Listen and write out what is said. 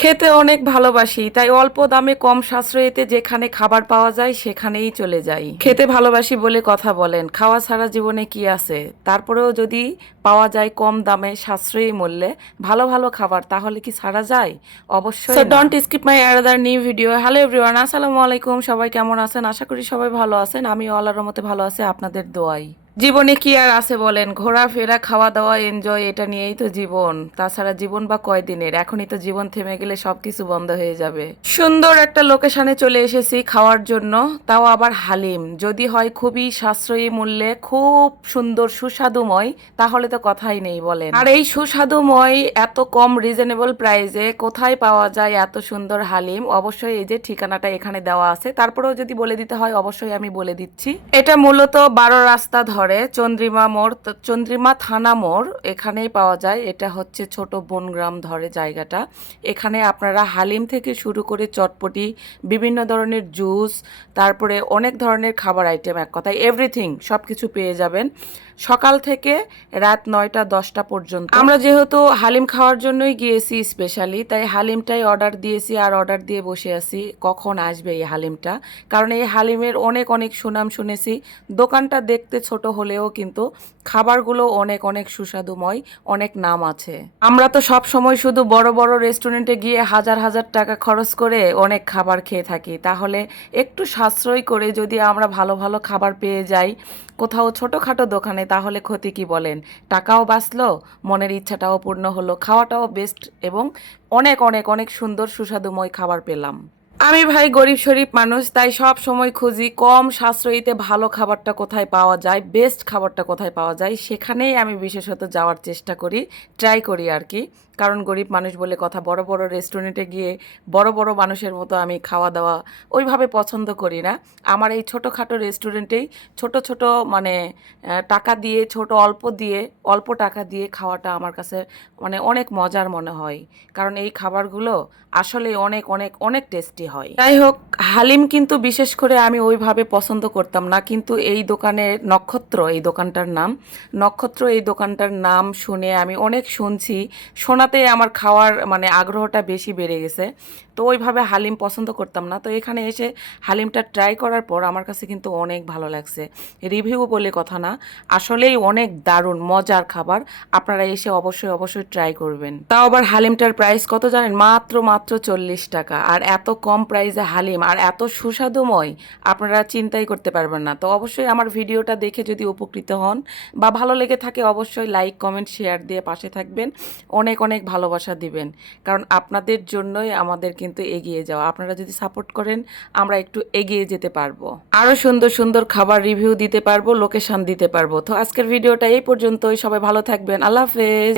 খেতে অনেক ভালোবাসি তাই অল্প দামে কম সাশ্রয়ীতে যেখানে খাবার পাওয়া যায় সেখানেই চলে যাই। খেতে ভালোবাসি বলে কথা বলেন খাওয়া ছাড়া জীবনে কি আছে? তারপরেও যদি পাওয়া যায় কম দামে সাশ্রয়ী মূল্যে ভালো ভালো খাবার তাহলে কি ছাড়া যায়? অবশ্যই so don't skip my another new video hello everyone আসসালামু আলাইকুম সবাই কেমন আছেন? আশা করি সবাই ভালো আছেন। আমি আল্লাহর মতে ভালো আছি। আপনাদের দোয়াই। জীবনে কি আর আছে বলেন? ঘোরাফেরা খাওয়া দাওয়া এনজয় এটা নিয়েই তো জীবন। তাছাড়া জীবন বা কয়দিনের? এখনই তো জীবন থেমে গেলে সবকিছু বন্ধ হয়ে যাবে। সুন্দর একটা লোকেশনে চলে এসেছি খাওয়ার জন্য। তাও আবার হালিম। যদি হয় খুবই সাশ্রয়ী মূল্যে, খুব সুন্দর, সুস্বাদুময়, তাহলে তো কথাই নেই বলেন। আর এই সুস্বাদুময়, এত কম রিজনেবল প্রাইসে কোথায় পাওয়া যায় এত সুন্দর হালিম? অবশ্যই এই যে ঠিকানাটা এখানে দেওয়া আছে। তারপরেও যদি বলে দিতে হয়, অবশ্যই আমি বলে দিচ্ছি। এটা মূলত বারো রাস্তা ধরে চন্দ্রিমা মোড় চন্দ্রিমা থানা মোড় এখানেই পাওয়া যায়। এটা হচ্ছে ছোট বনগ্রাম ধরে জায়গাটা। এখানে আপনারা হালিম থেকে শুরু করে চটপটি, বিভিন্ন ধরনের জুস, তারপরে অনেক ধরনের খাবার আইটেম এক কথায় এভরিথিং সব কিছু পেয়ে যাবেন। সকাল থেকে রাত নয়টা, দশটা পর্যন্ত। আমরা যেহেতু হালিম খাওয়ার জন্যই গিয়েছি স্পেশালি তাই হালিমটাই অর্ডার দিয়েছি আর অর্ডার দিয়ে বসে আছি। কখন আসবে এই হালিমটা? কারণ এই হালিমের অনেক অনেক সুনাম শুনেছি। দোকানটা দেখতে ছোট হলেও কিন্তু খাবারগুলো অনেক অনেক সুস্বাদুময়, অনেক নাম আছে। আমরা তো সব সময় শুধু বড় বড় রেস্টুরেন্টে গিয়ে হাজার হাজার টাকা খরচ করে অনেক খাবার খেয়ে থাকি। তাহলে একটু সাশ্রয় করে যদি আমরা ভালো ভালো খাবার পেয়ে যাই কোথাও ছোটোখাটো দোকানে, তাহলে ক্ষতি কি বলেন? টাকাও বাঁচলো, মনের ইচ্ছাটাও পূর্ণ হলো, খাওয়াটাও বেস্ট এবং অনেক অনেক অনেক সুন্দর, সুস্বাদুময় খাবার পেলাম। আমি ভাই গরিব শরীফ মানুষ, তাই সব সময় খুঁজি কম সাশ্রয়ীতে ভালো খাবারটা কোথায় পাওয়া যায় বেস্ট খাবারটা কোথায় পাওয়া যায়, সেখানেই আমি বিশেষত যাওয়ার চেষ্টা করি ট্রাই করি আর কি। কারণ গরিব মানুষ বলে কথা, বড় বড় রেস্টুরেন্টে গিয়ে বড় বড় মানুষের মতো আমি খাওয়া দাওয়া ওইভাবে পছন্দ করি না। আমার এই ছোটোখাটো রেস্টুরেন্টেই ছোট ছোট মানে টাকা দিয়ে, ছোট অল্প দিয়ে, অল্প টাকা দিয়ে খাওয়াটা আমার কাছে মানে অনেক মজার মনে হয়। কারণ এই খাবারগুলো আসলে অনেক অনেক অনেক টেস্টি হয়। যাই হোক, হালিম কিন্তু বিশেষ করে আমি ওইভাবে পছন্দ করতাম না, কিন্তু এই দোকানের নক্ষত্র, এই দোকানটার নাম, নক্ষত্র এই দোকানটার নাম শুনে আমি অনেক শুনছি, শোনাতে আমার খাওয়ার মানে আগ্রহটা বেশি বেড়ে গেছে। তো ওইভাবে হালিম পছন্দ করতাম না। তো এখানে এসে হালিমটা ট্রাই করার পর আমার কাছে কিন্তু অনেক ভালো লাগছে। রিভিউ বলে কথা না, আসলেই অনেক দারুণ, মজার খাবার। আপনারা এসে অবশ্যই অবশ্যই ট্রাই করবেন। তাও আবার হালিমটার প্রাইস কত জানেন? মাত্র মাত্র চল্লিশ টাকা। আর এত কম প্রাইসে হালিম, আর এত সুস্বাদুময় আপনারা চিন্তাই করতে পারবেন না। তো অবশ্যই আমার ভিডিওটা দেখে যদি উপকৃত হন বা ভালো লেগে থাকে অবশ্যই লাইক, কমেন্ট, শেয়ার দিয়ে পাশে থাকবেন। অনেক অনেক ভালোবাসা দিবেন। কারণ আপনাদের জন্যই আমাদের কিন্তু এগিয়ে যাওয়া। আপনারা যদি সাপোর্ট করেন, আমরা একটু এগিয়ে যেতে পারব। আরও সুন্দর সুন্দর খাবার রিভিউ দিতে পারব, লোকেশন দিতে পারব। তো আজকের ভিডিওটা এই পর্যন্তই। সবাই ভালো থাকবেন। আল্লাহ হাফেজ।